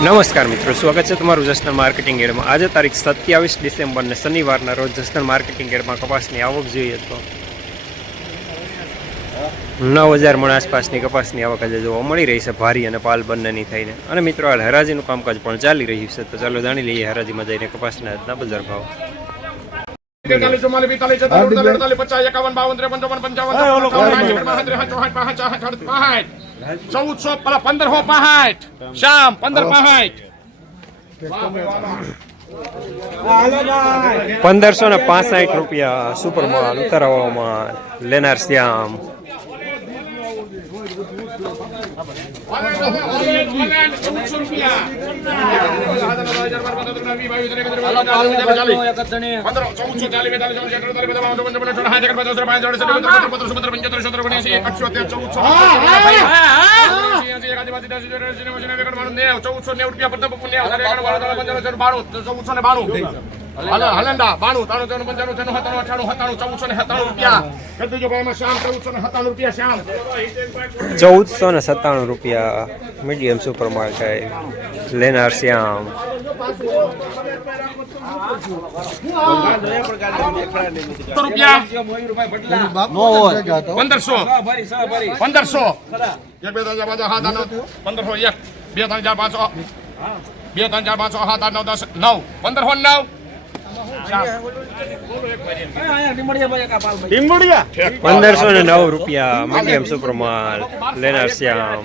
નમસ્કાર મિત્રો, સ્વાગત છે તમારું જસનલ માર્કેટિંગ એડમાં. આજે તારીખ સત્યાવીસ ડિસેમ્બરને શનિવારના રોજ જસનલ માર્કેટિંગ એડમાં કપાસની આવક જોઈએ તો. નવ હજાર મણ આસપાસની કપાસની આવક આજે જોવા મળી રહી છે, ભારી અને પાલ બંનેની થઈને. અને મિત્રો, હાલ હરાજીનું કામકાજ પણ ચાલી રહ્યું છે, તો ચાલો જાણી લઈએ હરાજીમાં જઈને કપાસના બજાર ભાવ. તેતાલીસ ચુમ્માલીસ અડતાલીસ પચાસ એકાવન બાવન ત્રેપન ચોપન પંચાવન પાંસઠ, ચૌદસો પેલા પંદરસો પાંસઠ શ્યામ પંદર પાંસઠ પંદરસો ને પાસઠ રૂપિયા સુપર માલ ઉતારવામાં લેનાર શ્યામ ચૌદસો રૂપિયા પંદર ચૌદસો પંદર પંદર નેવું રૂપિયા પ્રથમ બાણું ચૌદસો ને બાણું હલંડા. બાણું ત્રાણું ત્રણ પંચાણું ત્રણ સત્તાણું અઠાણું સત્તાણું ચૌદસો ને સત્તાણું રૂપિયા. દેજો ભાઈ એમાં શ્યામ ચૌદસો ને સત્તાણું રૂપિયા શ્યામ. ચૌદસો ને સત્તાણું રૂપિયા મીડિયમ સુપર માર્કેટ. લેનાર શ્યામ. પંદરસો. પંદરસો. એક બે ત્રણ ચાર પાંચ સાત આઠ પંદરસો એક. બે ત્રણ ચાર પાંચસો બે ત્રણ ચાર પાંચસો સાત આઠ નવ દસ નવ. પંદરસો નવ. પંદરસો ને નવ રૂપિયા મીડિયમ સુપર માલ લેનાર શ્યામ.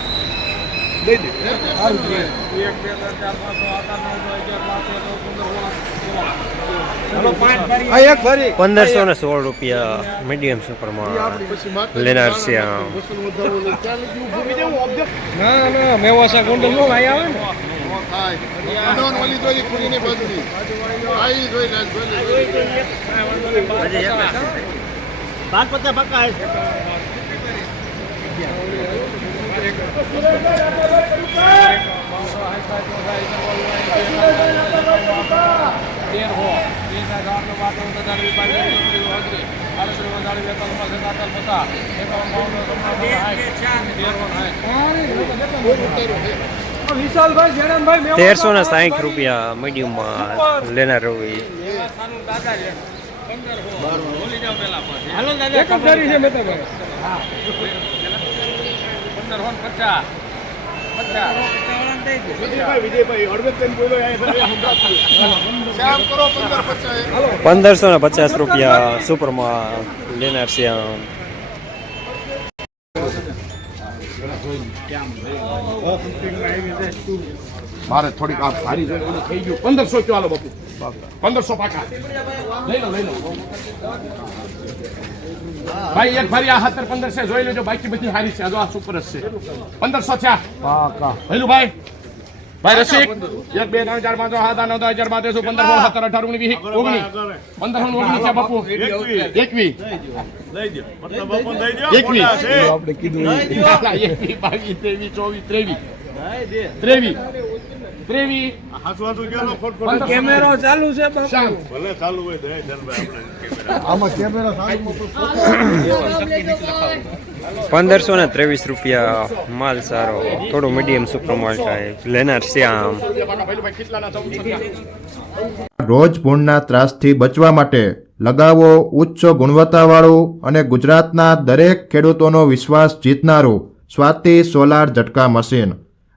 માલ થાય પંદરસો ને સોળ રૂપિયા મીડિયમ સુપર માલ લેનાર છે ના ના મેવાસા ગોંડલ નો ભાઈ આવે ને. જયરામભાઈ મેવા તેરસો ને સાહીઠ રૂપિયા મીડિયમ માલ લેનાર રવિ એક જ ધરી છે મહેતાભાઈ પંદરસો ને પચાસ રૂપિયા સુપર માલ લેનાર છે મારે થોડીક આ સારી થઈ ગયું. પંદરસો ચાલો બાપુ? પંદરસો પાકા. લઈ લો લઈ લો. ભાઈ એક ફરી આ સત્તર પંદર છે જોઈ લેજો બાકી બધી હારી છે. આ જો આ સુપર જ છે. પંદરસો થયા. હેલું ભાઈ. ભાઈ રસિક. એક બે ત્રણ ચાર પાંચ સાત આઠ નવ હજાર બાદ પંદર સોળ સત્તર અઢાર ઓગણીસ ઓગણીસ. પંદર ઓગણીસ છે. બાપુ એકવી એકવી એકવી બાવીસ ત્રેવીસ ચોવીસ ત્રેવીસ. ત્રેવીસ. ત્રેવીસ કેમેરો ચાલુ છે પંદરસો ને ત્રેવીસ રૂપિયા માલ સારો. થોડું મીડિયમ સુપર માલ થાય લેનાર શ્યામ. રોજ પૂર્ણના ત્રાસથી બચવા માટે લગાવો ઉચ્ચ ગુણવત્તાવાળું અને ગુજરાતના દરેક ખેડૂતોનો વિશ્વાસ જીતનારું સ્વાતિ સોલાર ઝટકા મશીન.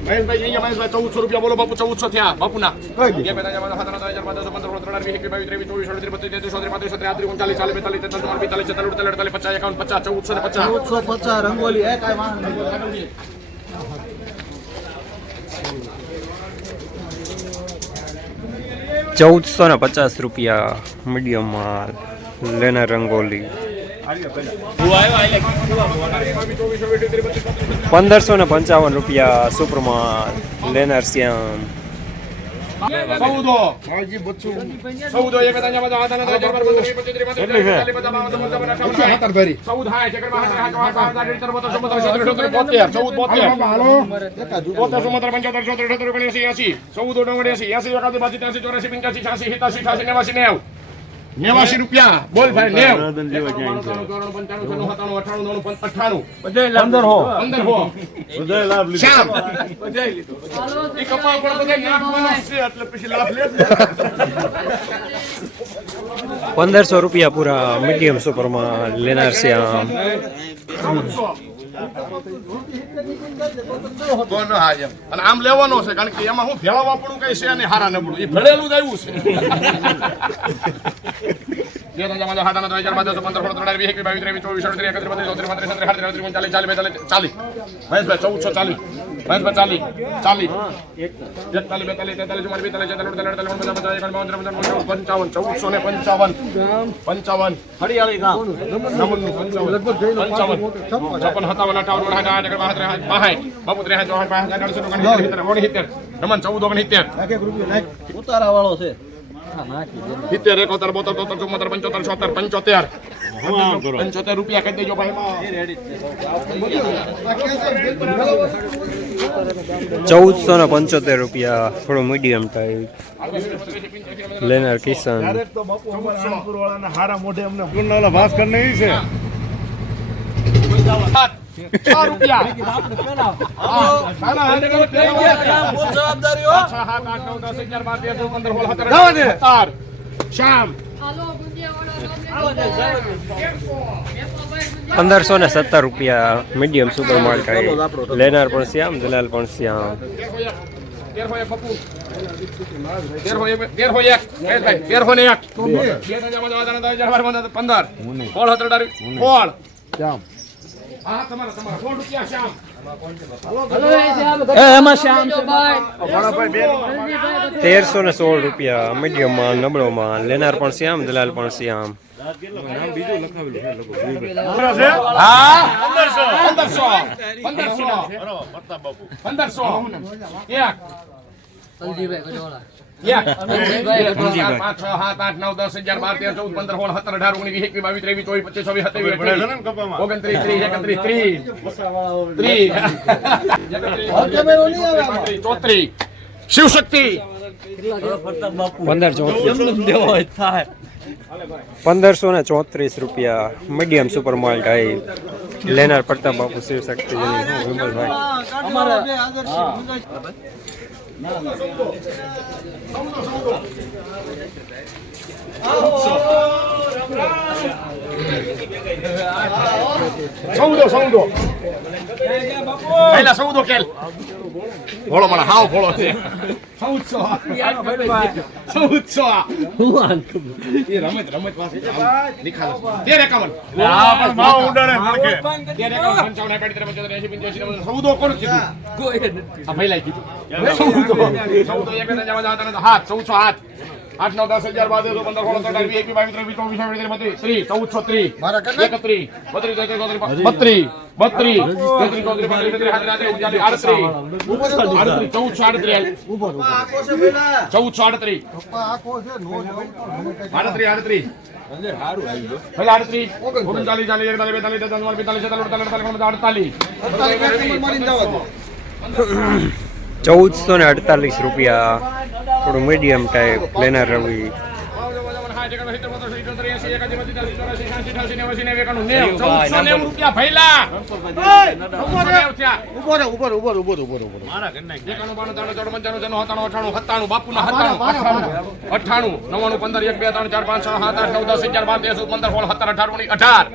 મહેશભાઈ મહેશભાઈ ચૌદસો રૂપિયા બોલો બાપુ ચૌદસો થયા. બાપુના. ચૌદસો ને પચાસ. રૂપિયા મીડિયમ માલ લેના રંગોલી. પંદરસો ને પંચાવન રૂપિયા. સુપરમાં લેનાર શ્યામ ચૌદો ઓગણએંસી એંસી એકાસી બાસી ત્યાસી ચોરાસી પંચ્યાસી છ્યાસી સિત્યાસી છ્યાસી નેવાસી નેવ નેવાસી રૂપિયા. બોલ ભાઈ નેવ. છે. પંદરસો રૂપિયા પૂરા મીડિયમ સુપર માલ લેનાર શ્યામ કોનો હાજમ અને આમ લેવાનો છે, કારણ કે એમાં હું ભેળા વાપરું કઈ છે અને હારા નબળું એ ભેળેલું જ આવ્યું છે. ઓગણચાલીસ ચાલીસ ચાલીસ. ચૌદસો ચાલીસ. એકતાલીસ બેતાલીસ તેતાલીસ ચુમ્માલીસ બેતાલીસ પચાસ એકાવન બાવન પંચાવન ચૌદસો ને પંચાવન. પંચાવન. હરિયાળી ગામ. પંચાવન, ચોપન, સત્તાવન, અઠાવન, ઓગણસાઠ, આઠ, બાસઠ, બાપુ, ત્રેસઠ, ચોસઠ, પાંસઠ, અઢારસો, ઓગણસિત્તેર, ઓગણસિત્તેર, નમન, ચૌદ, ઓગણસિત્તેર, ઉતારા વાળો છે. સિત્તેર, એકોતેર, બોતેર, તોતેર, ચુમ્મોતેર, પંચોતેર, છોતેર, પંચોતેર. પંચોતેર રૂપિયા કહી દેજો ભાઈ ચૌદસો ને પંચોતેર રૂપિયા થોડો મીડિયમ ટાઈપ લેનાર કિશન સાત, છ. રૂપિયા. હા, સાલા, હાલે જવાબદારી હો છ. શ્યામ. પંદરસો ને સત્તર રૂપિયા મીડિયમ સુપર માર્કેટ લેનાર પણ શ્યામ દલાલ પણ શ્યામ. પંદર. તેરસો ને સોળ રૂપિયા મીડિયમ માલ નબળો માલ લેનાર પણ શ્યામ દલાલ પણ શ્યામ હા પંદરસો શિવશક્તિ. પંદર પંદરસો ને ચોત્રીસ રૂપિયા મીડિયમ સુપર માલ ટાઈપ લેનાર પ્રતાપ બાપુ શિવ શક્તિ વિમલભાઈ. સૌદો સૌદો પહેલા સૌદો કેલ ભોળો મને હાવ ભોળો છે ચૌદસો ચૌદસો એ રમત રમત પાસે નિખાલસ તેર એકાવન તેર એકાવન પંચાવન એકાડી ત્રેપન ચોત્રીસ એંશી પંચ્યાસી નવ્વાણું. સૌદો કોણ કીધું આ પહેલા કીધું સૌદો સૌદો એક હાથ ચૌદસો હાથ આઠ નવ દસ હજાર બાદ તેર પંદર સોળ સત્તર વીએપી બાવીસ ત્રેવીસ ચોવીસ ચોવીસ બત્રીસ ત્રીસ ચૌદ છત્રીસ એકત્રીસ બત્રીસ બત્રીસ બત્રીસ બત્રીસ આડત્રીસ આડત્રીસ ચૌદ સો આડત્રીસ. ચૌદ સો આડત્રીસ. આડત્રીસ આડત્રીસ. ચૌદસો ને અડતાલીસ રૂપિયા. થોડું મીડિયમ ટાઈપ પ્લેનર રવિ. અઠાણું પંદર એક બે ત્રણ ચાર પાંચ છ સાત આઠ નવ દસ પંદર સોળ સત્તર અઢાર ઓગણીસ અઢાર.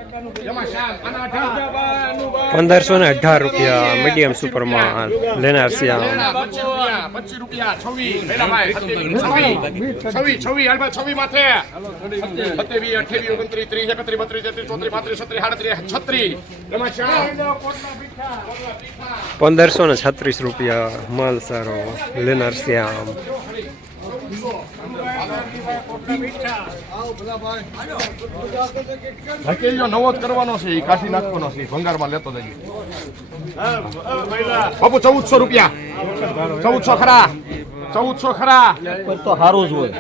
પંદરસો ને અઢાર રૂપિયા મીડિયમ સુપરમાં લેનાર શ્યામ પચીસ રૂપિયા, છવ્વીસ, છવ્વીસ, છવ્વીસ, છવ્વીસ માથે. સત્યાવીસ, અઠ્યાવીસ, ઓગણત્રીસ, ત્રીસ, એકત્રીસ, બત્રીસ, તેત્રીસ, ચોત્રીસ, પાંત્રીસ, છત્રીસ, સાડત્રીસ, છત્રીસ. પંદરસો ને છત્રીસ રૂપિયા માલ સારો લેનાર શ્યામ ધકેલિયો નવો જ કરવાનો છે એ કાઢી નાખવાનો છે ભંગારમાં લેતો જઈએ. બાપુ ચૌદસો રૂપિયા. ચૌદસો ખરા. ચૌદસો ખરા. તો સારું જ હોય.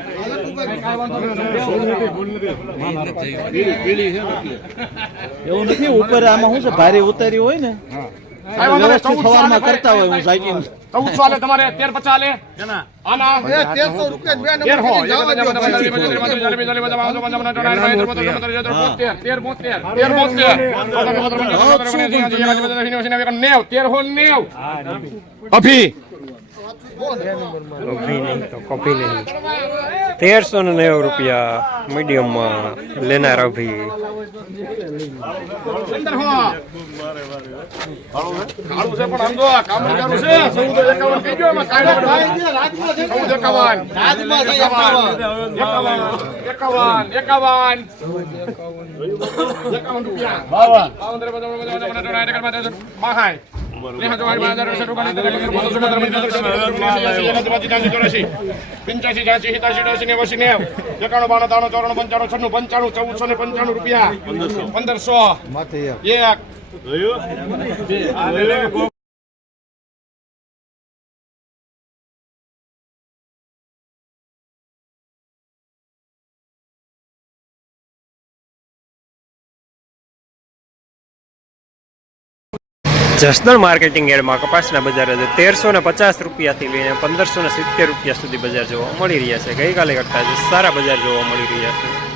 એવું નથી ઉપર આમાં શું છે ભારે ઉતારી હોય ને વ્યવસ્થિત સવારમાં કરતા હોય હું સાયકિંગ ચૌદસો આલે તમારે તેર પચાસ આલે અભી ઊભી નહીં તો કોપી નહીં તેરસો ને નેવું રૂપિયા મીડિયમમાં લેનાર અભી બાવન બાવન પંચ્યાસી છ્યાસી સિતાસી અઠાસી નેવાસી નેવ એકાણું બાણું ત્રાણું ચોરાણું પંચાણું ચૌદસો ને પંચાણું રૂપિયા પંદરસો એક જસદણ માર્કેટિંગ એડમાં કપાસના બજાર આજે તેરસો ને પચાસ રૂપિયાથી લઈને પંદરસો ને સિત્તેર રૂપિયા સુધી બજાર જોવા મળી રહ્યા છે. ગઈકાલે કરતાં સારા બજાર જોવા મળી રહ્યા છે.